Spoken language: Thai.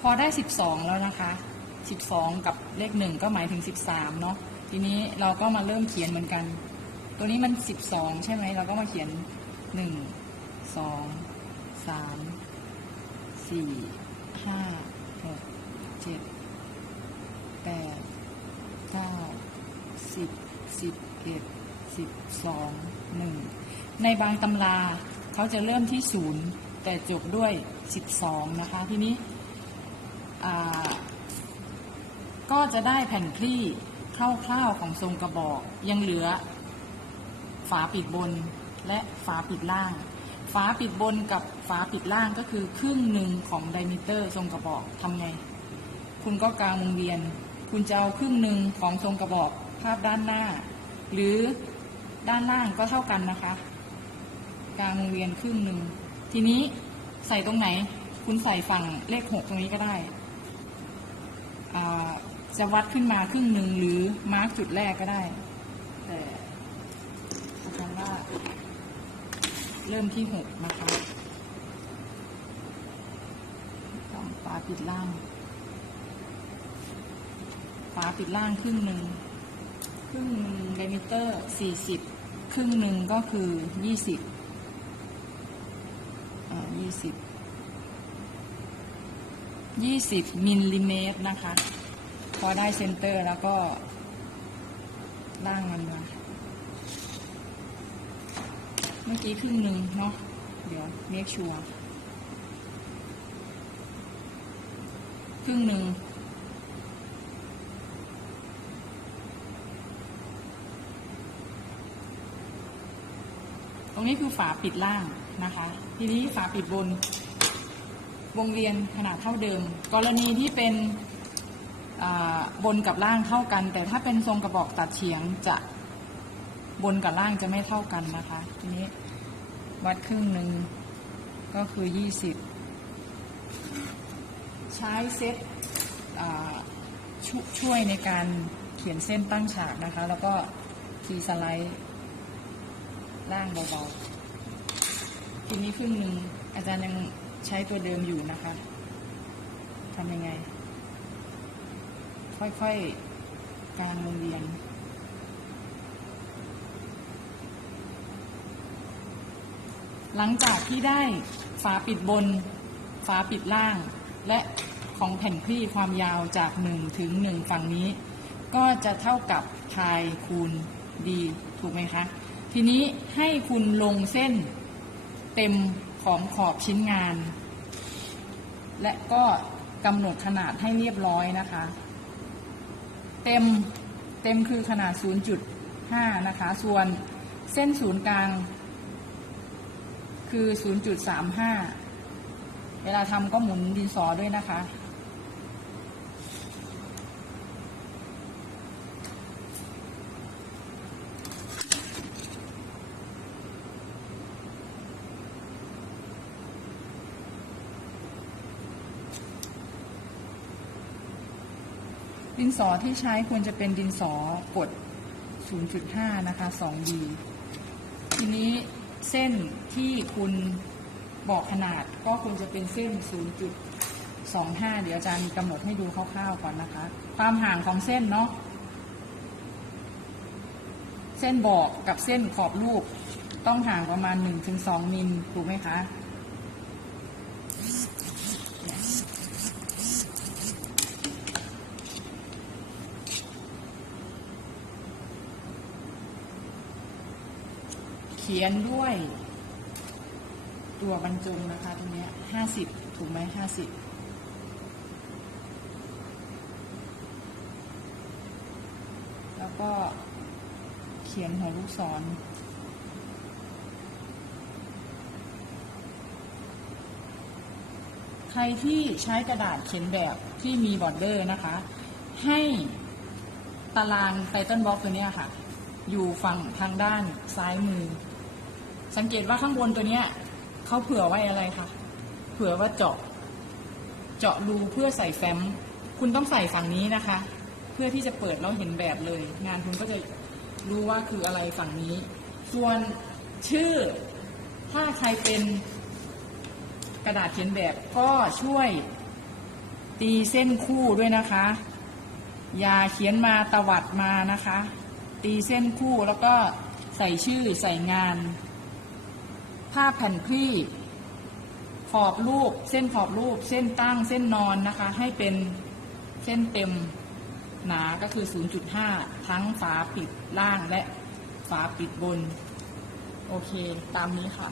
พอได้ 12 แล้วนะคะ 12 กับเลขหนึ่งก็หมายถึง 13 เนาะทีนี้เราก็มาเริ่มเขียนเหมือนกัน ตัวนี้มัน 12 ใช่ไหมเราก็มาเขียน 1 2 3 4 5 6 7 8 9 10 11 12 1 ในบางตำราเขาจะเริ่มที่ 0 แต่จบด้วย 12 นะคะ ทีนี้ อ่า ก็จะได้แผ่นคลี่คร่าวๆของทรงกระบอก ยังเหลือ ฝาปิดบนและฝาปิดล่าง ฝาปิดบนกับฝาปิดล่างก็คือครึ่งหนึ่งของไดมิเตอร์ทรงกระบอกทำไง คุณก็กางวงเวียน คุณจะเอาครึ่งหนึ่งของทรงกระบอกภาพด้านหน้า หรือด้านล่างก็เท่ากันนะคะ กางวงเวียนครึ่งหนึ่งทีนี้ใส่ตรงไหน คุณใส่ฝั่งเลขหกตรงนี้ก็ได้ จะวัดขึ้นมาครึ่งหนึ่งหรือมาร์กจุดแรกก็ได้ แต่อาจารย์ว่า เริ่มที่หกนะคะต้องฝาปิดล่างฝาปิดล่างครึ่งหนึ่งครึ่งไดมิเตอร์สี่สิบครึ่งหนึ่งก็คือยี่สิบยี่สิบยี่สิบมิลลิเมตรนะคะ พอได้เซนเตอร์แล้วก็ล่างมันมาเมื่อกี้ครึ่งหนึ่งเนาะเดี๋ยวเมคชัวร์ครึ่งหนึ่งตรงนี้คือฝาปิดล่างนะคะ ทีนี้ฝาปิดบน วงเวียนขนาดเท่าเดิม กรณีที่เป็น บนกับล่างเท่ากัน แต่ถ้าเป็นทรงกระบอกตัดเฉียงจะบนกับล่างจะไม่เท่ากันนะคะ ทีนี้วัดครึ่งหนึ่งก็คือยี่สิบใช้เซตชช่วยในการเขียนเส้นตั้งฉากนะคะ แล้วก็ทีสไลด์ล่างเบาๆ ทีนี้ครึ่งหนึ่งอาจารย์ยังใช้ตัวเดิมอยู่นะคะทำยังไง ค่อยๆกางวงเวียนหลังจากที่ได้ฝาปิดบน ฝาปิดล่าง และของแผ่นคลี่ความยาวจาก 1 ถึง 1 ฝั่งนี้ ก็จะเท่ากับพายคูณดีถูกไหมคะ ทีนี้ให้คุณลงเส้นเต็มของขอบชิ้นงาน และก็กำหนดขนาดให้เรียบร้อยนะคะ เต็มเต็มคือขนาด 0.5 นะคะ ส่วนเส้นศูนย์กลาง คือ 0.35 เวลาทำก็หมุนดินสอด้วยนะคะ ดินสอที่ใช้ควรจะเป็นดินสอกด 0.5 นะคะ 2D ทีนี้เส้นที่คุณบอกขนาดก็ควรจะเป็นเส้น 0.25 เดี๋ยวอาจารย์มีกำหนดให้ดูคร่าวๆก่อนนะคะความห่างของเส้นเนาะ เส้นบอกกับเส้นขอบรูปต้องห่างประมาณ 1-2 มิลถูกไหมคะ ขียนด้วย ตัวบรรจงนะคะตรงนี้ห้าสิบถูกไหมห้าสิบแล้วก็เขียนหัวลูกศรใครที่ใช้กระดาษเขียนแบบที่มีบอร์เดอร์นะคะ ให้ตารางไตเติลบล็อกตัวนี้ค่ะ อยู่ฝั่งทางด้านซ้ายมือ สังเกตว่าข้างบนตัวเนี้ยเขาเผื่อไว้อะไรคะเผื่อว่าเจาะ เจาะรูเพื่อใส่แฟ้ม คุณต้องใส่ฝั่งนี้นะคะ เพื่อที่จะเปิดแล้วเห็นแบบเลย งานคุณก็จะรู้ว่าคืออะไรฝั่งนี้ ส่วนชื่อถ้าใครเป็นกระดาษเขียนแบบก็ช่วยตีเส้นคู่ด้วยนะคะ อย่าเขียนมาตวัดมานะคะ ตีเส้นคู่แล้วก็ใส่ชื่อใส่งาน ผ้าแผ่นคลี่ ขอบรูป เส้นขอบรูป เส้นตั้ง เส้นนอนนะคะ ให้เป็นเส้นเต็มหนาก็คือ 0.5 ทั้งฝาปิดล่างและฝาปิดบน โอเค ตามนี้ค่ะ